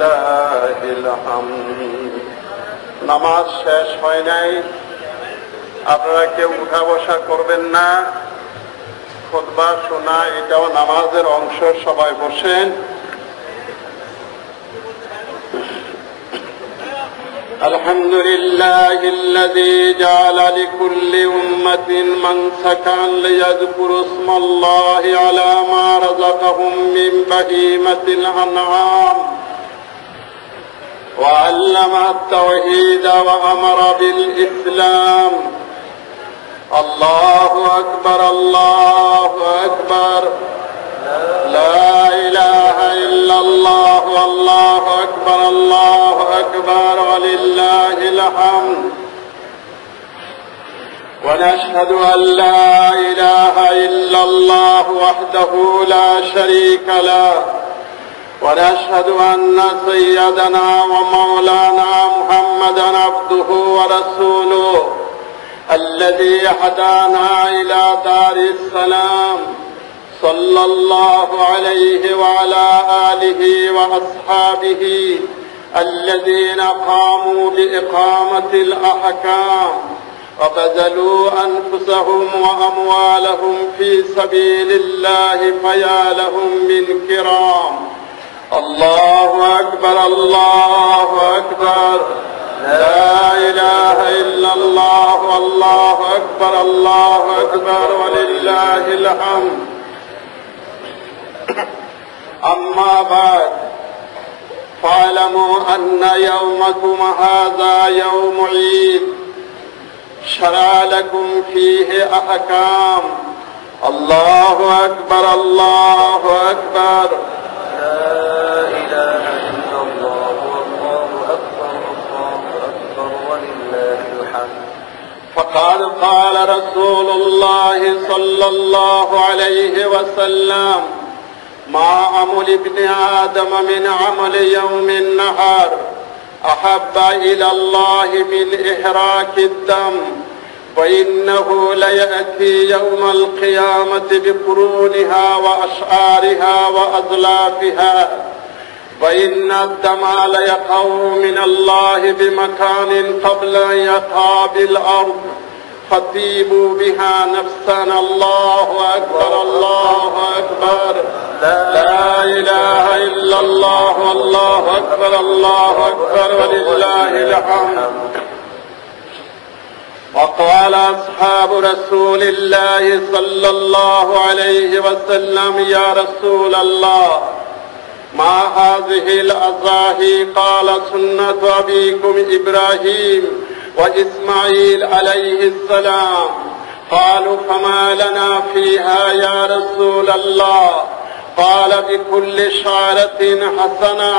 ওয়ালিল্লাহিল হামদ। নামাজ শেষ হয় নাই, আপনারা কেউ উঠা বসা করবেন না। খুতবা শোনা এটাও নামাজের অংশ, সবাই বসেন। আলহামদুলিল্লাহিল্লাযী জাআলা লিকুল্লি উম্মাতিন মানসাকান লিয়াযকুরু ইসমাল্লাহি আলা মা রাযাকাহুম মিন বাহীমাতিল আনআম ওয়া আল্লামা আত-তাওহীদ ওয়া আমারা বিল ইসলাম। আল্লাহু আকবার, আল্লাহু আকবার, লা ইলাহা ইল্লাল্লাহ, আল্লাহু আকবার, আল্লাহু আকবার, ওয়ালিল্লাহিল হামদ। ওয়া নাশহাদু আল লা ইলাহা ইল্লাল্লাহ ওয়াহদাহু লা শারীকা লাহু ওয়া নাশহাদু আন্না সাইয়্যিদানা ওয়া মাওলানা মুহাম্মাদান আবদুহু ওয়া রাসূলুহু الذي هدانا إلى دار السلام صلى الله عليه وعلى آله وأصحابه الذين قاموا بإقامة الأحكام وبذلوا أنفسهم وأموالهم في سبيل الله فيا لهم من كرام. الله أكبر، الله أكبر، لا إله إلا الله، والله أكبر، الله أكبر، ولله الحمد. أما بعد، فاعلموا أن يومكم هذا يوم عيد شرع لكم فيه أحكام. الله أكبر، الله أكبر، لا إله إلا الله، والله أكبر، الله أكبر، ولله الحمد. فقد قال رسول الله صلى الله عليه وسلم: ما عمل ابن آدم من عمل يوم النهار أحب إلى الله من إحراق الدم، وإنه ليأتي يوم القيامة بقرونها وأشعارها وأظلافها، وإن الدم ليقع من الله بمكان قبل أن يقع بالأرض، فطيبوا بها نفسنا. الله أكبر، الله أكبر، لا إله إلا الله، والله أكبر، الله أكبر، ولله الحمد. وقال أصحاب رسول الله صلى الله عليه وسلم: يا رسول الله، ما هذه الأضاحي؟ قال: سنة أبيكم إبراهيم وإسماعيل عليه السلام. قالوا: فما لنا فيها يا رسول الله؟ قال: بكل شعرة حسنة.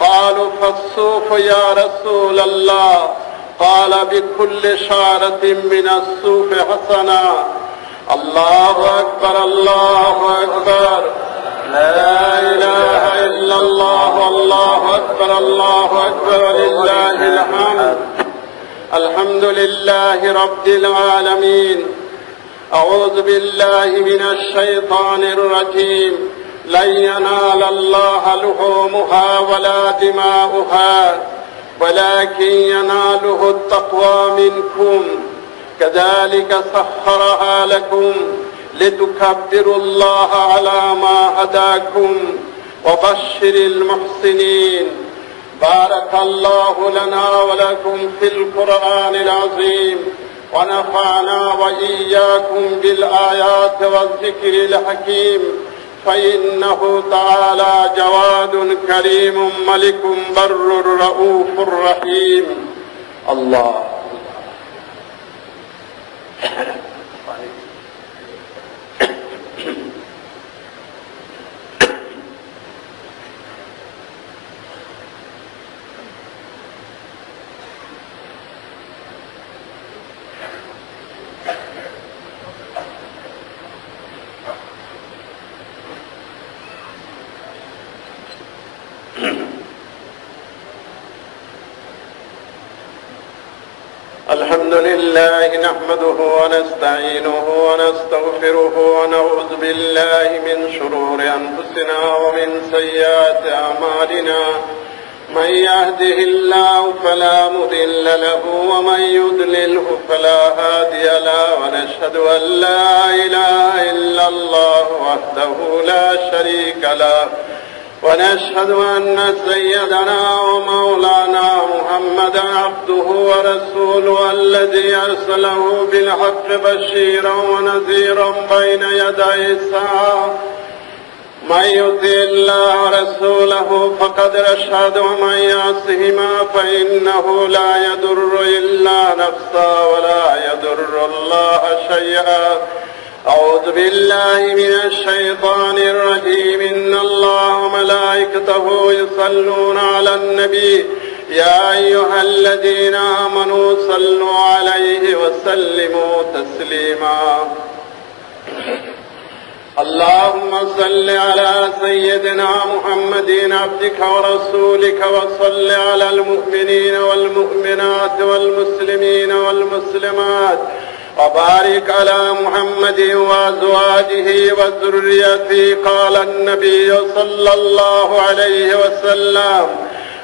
قالوا: فالصوف يا رسول الله؟ قال: بكل شعرة من الصوف حسنة. الله أكبر، الله أكبر، لا إله إلا الله، الله أكبر، الله أكبر، ولله الحمد. الحمد لله رب العالمين. أعوذ بالله من الشيطان الرجيم. لن ينال الله لحومها ولا دماؤها ولكن يناله التقوى منكم. كذلك سخرها لكم لتكبروا الله على ما هداكم وبشر المحسنين. بارك الله لنا ولكم في القرآن العظيم، ونفعنا وإياكم بالآيات والذكر الحكيم، فإنه تعالى جواد كريم ملك بر رؤوف رحيم. الله. الحمد لله نحمده ونستعينه ونستغفره ونعوذ بالله من شرور أنفسنا ومن سيئات أعمالنا من يهده الله فلا مضل له ومن يضلله فلا هادي له ونشهد أن لا إله إلا الله وحده لا شريك له ونشهد أن سيدنا ومولانا محمدا عبده ورسوله الذي أرسله بالحق بشيرا ونذيرا بين يدي الساعة من يطع الله ورسوله فقد رشد ومن يعصهما فإنه لا يضر إلا نفسه ولا يضر الله شيئا أعوذ بالله من الشيطان الرجيم إن الله وملائكته يصلون على النبي يا أيها الذين آمنوا صلوا عليه وسلموا تسليما اللهم صل على سيدنا محمد عبدك ورسولك وصل على المؤمنين والمؤمنات والمسلمين والمسلمات وبارك على محمد وأزواجه وذريته قال النبي صلى الله عليه وسلم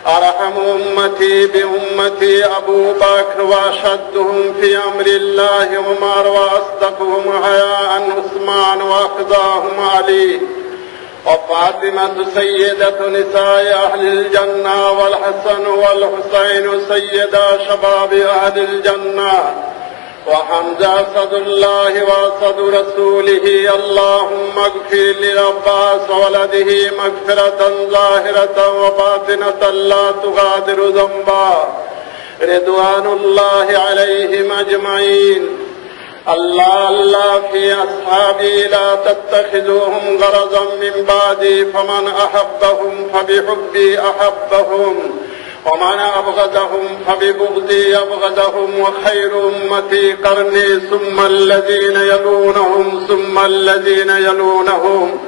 أرحم أمتي بأمتي أبو بكر وأشدهم في أمر الله عمر وأصدقهم حياء عثمان وأقضاهم علي وفاطمة سيدة نساء أهل الجنة والحسن والحسين سيدا شباب أهل الجنة وحمزة أسد الله وأسد رسوله اللهم اغفر لعباس ولده مغفرة ظاهرة وباطنة لا تغادر ذنبا رضوان الله عليهم أجمعين الله في أصحابي لا تتخذوهم غرضا من بعدي فمن أحبهم فبحبي أحبهم ومن أبغضهم فببغضي أبغضهم وخير أمتي قرني ثم الذين يلونهم ثم الذين يلونهم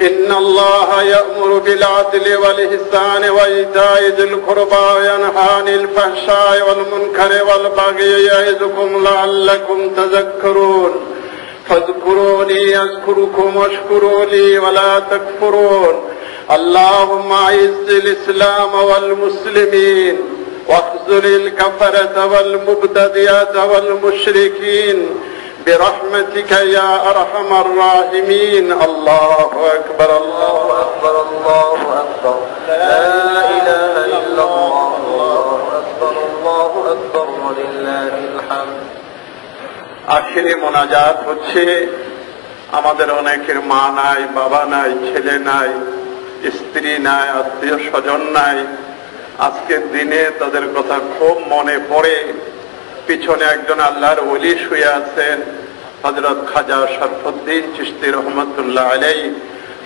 إن الله يأمر بالعدل والإحسان وإيتاء ذي القربى وينهى عن الفحشاء والمنكر والبغي يعظكم لعلكم تذكرون فاذكروني أذكركم واشكروا لي ولا تكفرون اللهم أعز الإسلام والمسلمين واخذل الكفرة والمبتدئة والمشركين برحمتك يا أرحم الراحمين الله أكبر الله أكبر الله أكبر لا إله إلا الله الله أكبر الله أكبر ولله الحمد আখিরি মোনাজাত হচ্ছে আমাদের অনেকের মা নাই, বাবা নাই, ছেলে নাই, স্ত্রী নাই, আত্মীয় স্বজন নাই। আজকের দিনে তাদের কথা খুব মনে পড়ে। পিছনে একজন আল্লাহর ওলি শুয়ে আছেন, হযরত খাজা শরফুদ্দীন চিশতি রহমাতুল্লাহ আলাইহি।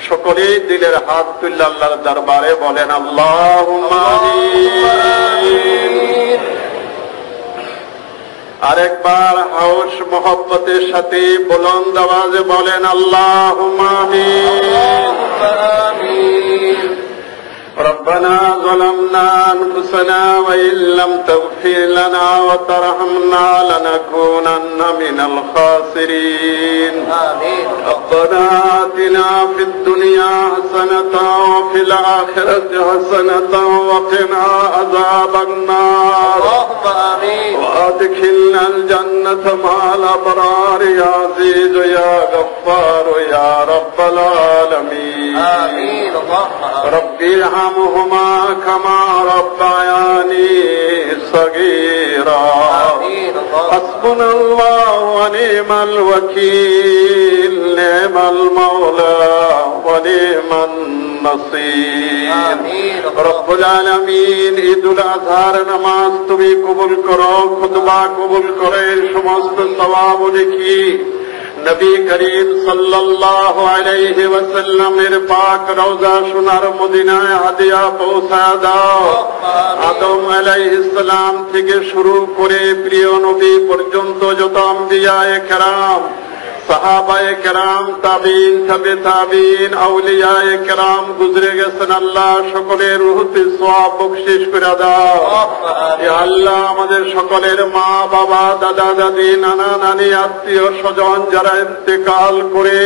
সকলেই দিলের হাত তুলে আল্লাহর দরবারে বলেন আল্লাহুম্মা আমিন। আরেকবার হাউস মোহব্বতের সাথে বুলন্দ আওয়াজে বলেন আল্লাহুম্মা আমিন। ربنا ظلمنا أنفسنا وإن لم تغفر لنا وترحمنا لنكونن من الخاسرين آمين. ربنا آتنا في الدنيا حسنة وفي الآخرة حسنة وقنا عذاب النار آمين. وأدخلنا الجنة مع الأبرار يا عزيز يا غفار يا رب العالمين آمين. ربي ارحمهما كما ربياني صغيرا حسبنا الله ونعم الوكيل نعم المولى ونعم النصير رب العالمين ঈদ উল আজহার নামাজ তুমি কবুল করো, খুতবা কবুল করে সমস্ত সওয়াব লিখি নবী করিম সাল্লাল্লাহু আলাইহি ওয়াসাল্লামের পাক রওজা সোনার মদিনায় হাদিয়া পৌঁছায় দাও। আদম আলাইহিস সালাম থেকে শুরু করে প্রিয় নবী পর্যন্ত যত আম্বিয়ায়ে কেরাম, সাহাবায়ে কেরাম, তাবিঈন, তাবে তাবিঈন, আউলিয়ায়ে কেরাম গুজরে গেছেন, আল্লাহ সকলের রুহতে সওয়াব বখশিশ করে দাও। ইয়া আল্লাহ আমাদের সকলের মা বাবা, দাদা দাদি, নানা নানি, আত্মীয় স্বজন যারা ইন্তেকাল করে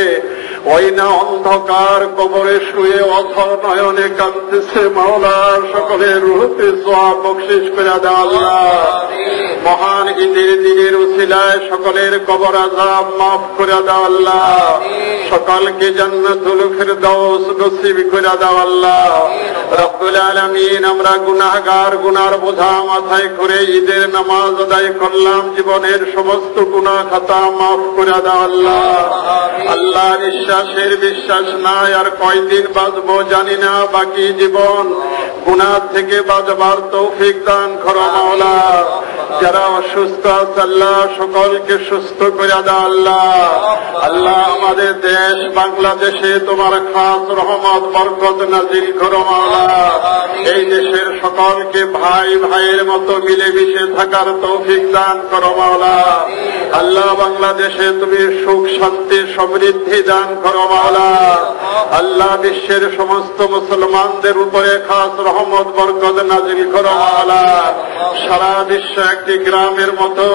ওই না অন্ধকার কবরে শুয়ে অথর নয়নে কাঁদতেছে মাওলা, সকলের রুহতে সওয়াব বকশিশ করে দাও আল্লাহ। মহান ঈদের দিনের উসিলায় সকলের কবর আযাব মাফ করে দাও আল্লাহ। সকলকে জান্নাতুল ফিরদাউস নসিব করে দাও আল্লাহ। রব্বুল আলামিন, আমরা গুনাহগার, গুনার বোঝা মাথায় করে ঈদের নামাজ আদায় করলাম, জীবনের সমস্ত গুনাহ খাতা মাফ করে দাও আল্লাহ। আল্লাহ, নিঃশ্বাসের বিশ্বাস নাই, আর কয়দিন বাঁচবো জানি না, বাকি জীবন গুনাহ থেকে বাঁচবার তৌফিক দান করো মাওলা। যারা অসুস্থ আছে আল্লাহ, সকলকে সুস্থ করে দাও আল্লাহ। আল্লাহ, আমাদের দেশ বাংলাদেশে তোমার খাস রহমত বরকত নাজিল করো মাওলা। এই দেশের সকলকে ভাই ভাইয়ের মতো মিলেমিশে থাকার তৌফিক দান করো মাওলা। আল্লাহ, বাংলাদেশে তুমি সুখ শান্তি সমৃদ্ধি দান করো মাওলা। আল্লাহ, বিশ্বের সমস্ত মুসলমানদের উপরে খাস রহমত বরকত নাজিল করো মাওলা। সারা বিশ্ব একটি গ্রামের মতো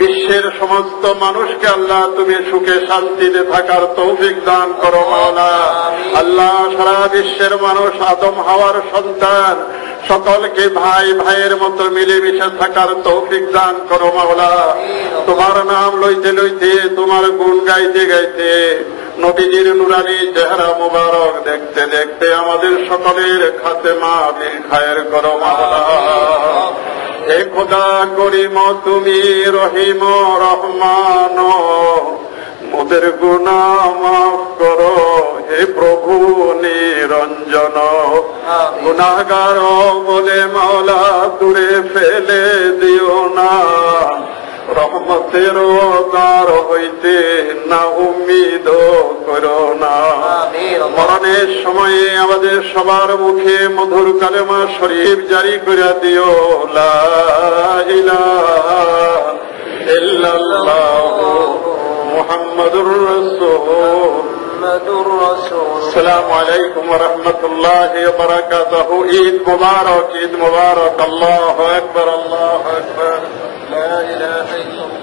বিশ্বের সমস্ত মানুষকে আল্লাহ তুমি সুখে শান্তিতে থাকার তৌফিক দান করো মাওলা। আল্লাহ, সারা বিশ্বের মানুষ আদম হাওয়ার সন্তান, সকলকে ভাই ভাইয়ের মতো মিলেমিশে থাকার তৌফিক দান করো মাওলা। তোমার নাম লইতে লইতে, তোমার গুণ গাইতে গাইতে, নবীজির নুরানি চেহারা মুবারক দেখতে দেখতে আমাদের সকলের খাতেমা বিল খায়ের করো মাওলা। হে খোদা করিম, তুমি রহিম রহমান, মোদের গুনাহ মাফ করো। হে প্রভু নিরঞ্জন, গুনাহগার বলে মাওলা দূরে ফেলে দিও না। রহমতের দ্বার হইতে না উম্মিদ করো না। মরণের সময়ে আমাদের সবার মুখে মধুর কালেমা শরীফ জারি করে দিও, লা ইলাহা ইল্লাল্লাহু মুহাম্মাদুর রাসূল। আসসালামু আলাইকুম ওয়া রাহমাতুল্লাহি ওয়া বারাকাতুহু। ঈদ মুবারক, ঈদ মুবারক। আল্লাহু আকবার, আল্লাহু আকবার। লা ইলাহা ইল্লাল্লাহ।